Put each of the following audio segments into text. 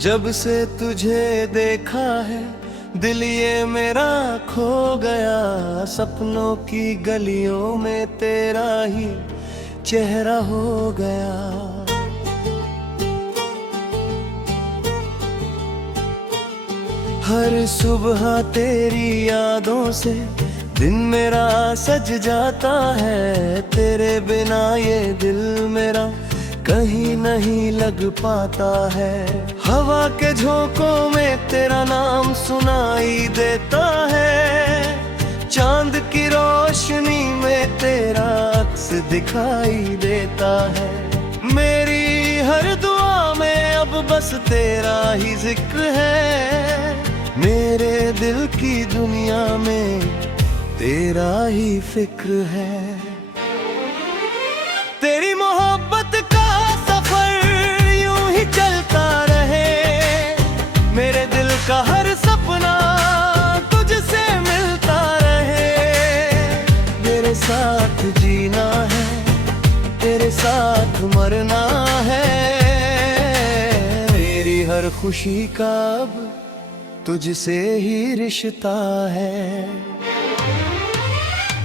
जब से तुझे देखा है दिल ये मेरा खो गया, सपनों की गलियों में तेरा ही चेहरा हो गया। हर सुबह तेरी यादों से दिन मेरा सज जाता है, तेरे बिना ये दिल मेरा कहीं नहीं लग पाता है। हवा के झोंकों में तेरा नाम सुनाई देता है, चांद की रोशनी में तेरा अक्स दिखाई देता है। मेरी हर दुआ में अब बस तेरा ही जिक्र है, मेरे दिल की दुनिया में तेरा ही फिक्र है। तेरी मोहब्बत का सफर यूं ही चलता रहे, मेरे दिल का हर सपना तुझसे मिलता रहे। मेरे साथ जीना है, तेरे साथ मरना है, मेरी हर खुशी का अब तुझसे ही रिश्ता है।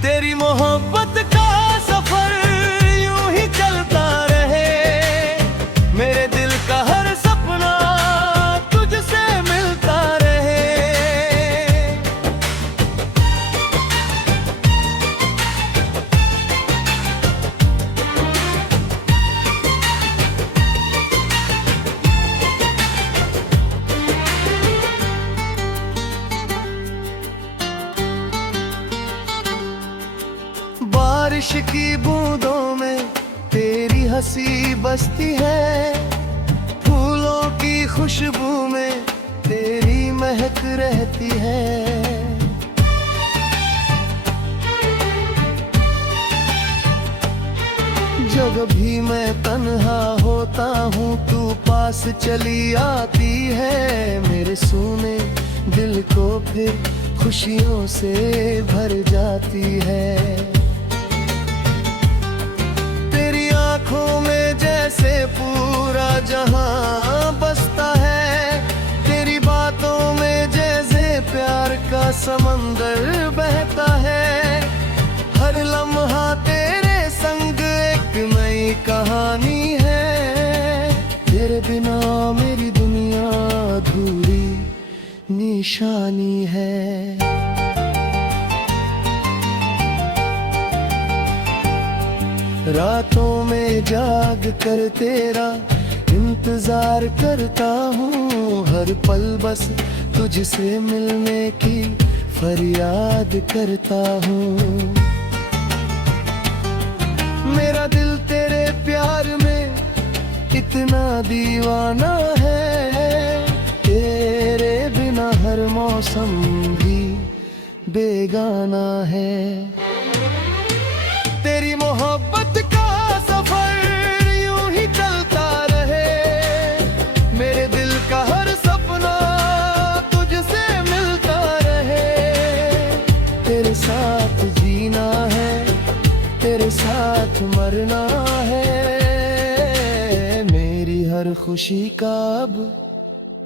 तेरी मोहब्बत का सफर यूं ही चलता रहे, मेरे दिल का हर सपना तुझसे मिलता रहे। बारिश की बूंदों में तेरी हंसी बसती है, फूलों की खुशबू में तेरी महक रहती है। जब भी मैं तन्हा होता हूँ तू पास चली आती है, मेरे सूने दिल को फिर खुशियों से भर जाती है। आँखों में जैसे पूरा जहां बसता है, तेरी बातों में जैसे प्यार का समंदर बहता है। हर लम्हा तेरे संग एक नई कहानी है, तेरे बिना मेरी दुनिया अधूरी निशानी है। रातों में जाग कर तेरा इंतजार करता हूँ, हर पल बस तुझसे मिलने की फरियाद करता हूँ। मेरा दिल तेरे प्यार में इतना दीवाना है, तेरे बिना हर मौसम भी बेगाना है। तेरी मोहब्बत का सफर यूं ही चलता रहे, मेरे दिल का हर सपना तुझसे मिलता रहे। तेरे साथ जीना है, तेरे साथ मरना है, मेरी हर खुशी का अब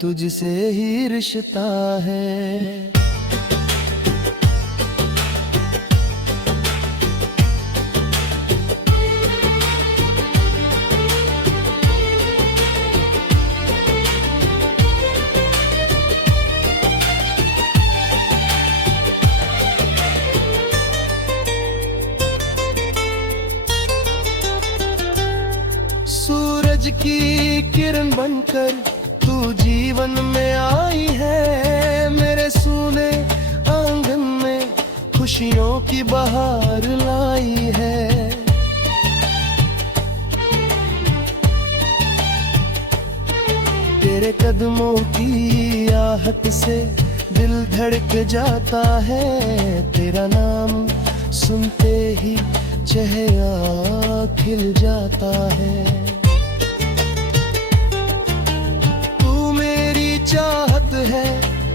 तुझसे ही रिश्ता है। सूरज की किरण बनकर तू जीवन में आई है, मेरे सूने आंगन में खुशियों की बहार लाई है। तेरे कदमों की आहट से दिल धड़क जाता है, तेरा नाम सुनते ही चेहरा खिल जाता है। तू मेरी चाहत है,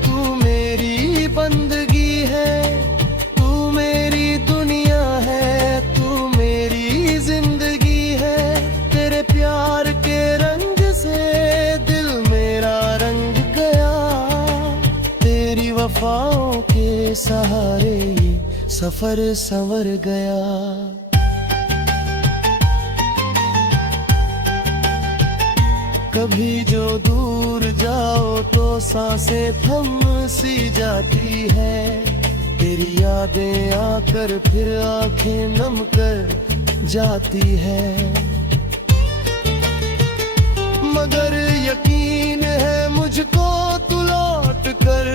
तू मेरी बंदगी है, तू मेरी दुनिया है, तू मेरी जिंदगी है। तेरे प्यार के रंग से दिल मेरा दुआओं के सहारे ये सफर संवर गया। कभी जो दूर जाओ तो सांसें थम सी जाती है, तेरी यादें आकर फिर आंखें नम कर जाती है। मगर यकीन है मुझको तू लौट कर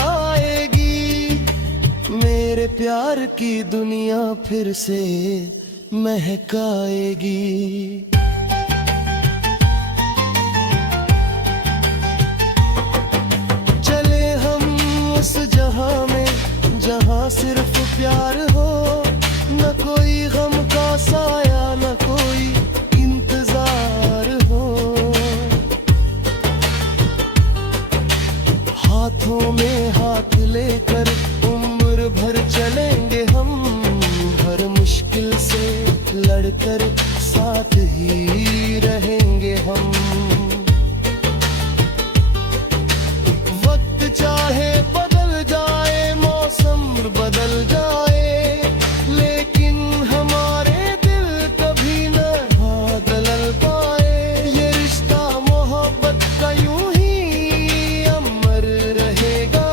आएगी, मेरे प्यार की दुनिया फिर से महकाएगी। चले हम उस जहां में जहां सिर्फ प्यार हो, न कोई गम का साया न कोई इंतजार हो। हाथों में हाथ लेकर उम्र भर चलेंगे हम, हर मुश्किल से लड़कर साथ ही रहेंगे हम। वक्त चाहे बदल जाए, मौसम बदल जाए, लेकिन हमारे दिल कभी न बदल पाए। ये रिश्ता मोहब्बत का यूं ही अमर रहेगा,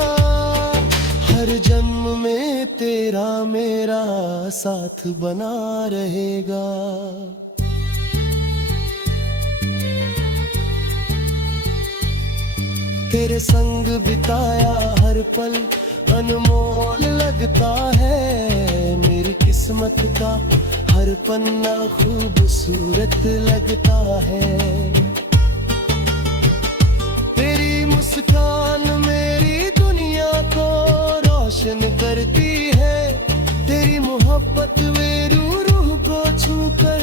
हर जन्म में तेरा मेरा साथ बना रहेगा। तेरे संग बिताया हर पल अनमोल लगता है, मेरी किस्मत का हर पन्ना खूबसूरत लगता है। तेरी मुस्कान मेरी दुनिया को रोशन करती है, तेरी मोहब्बत मेरी रूह को छू कर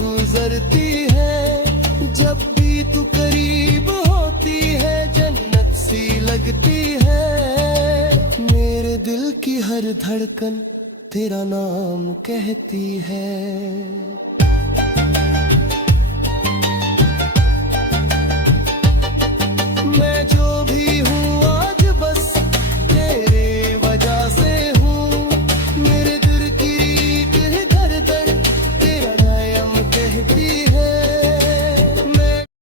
गुजरती है। जब भी तू करीब होती है जन्नत सी लगती है, मेरे दिल की हर धड़कन तेरा नाम कहती है।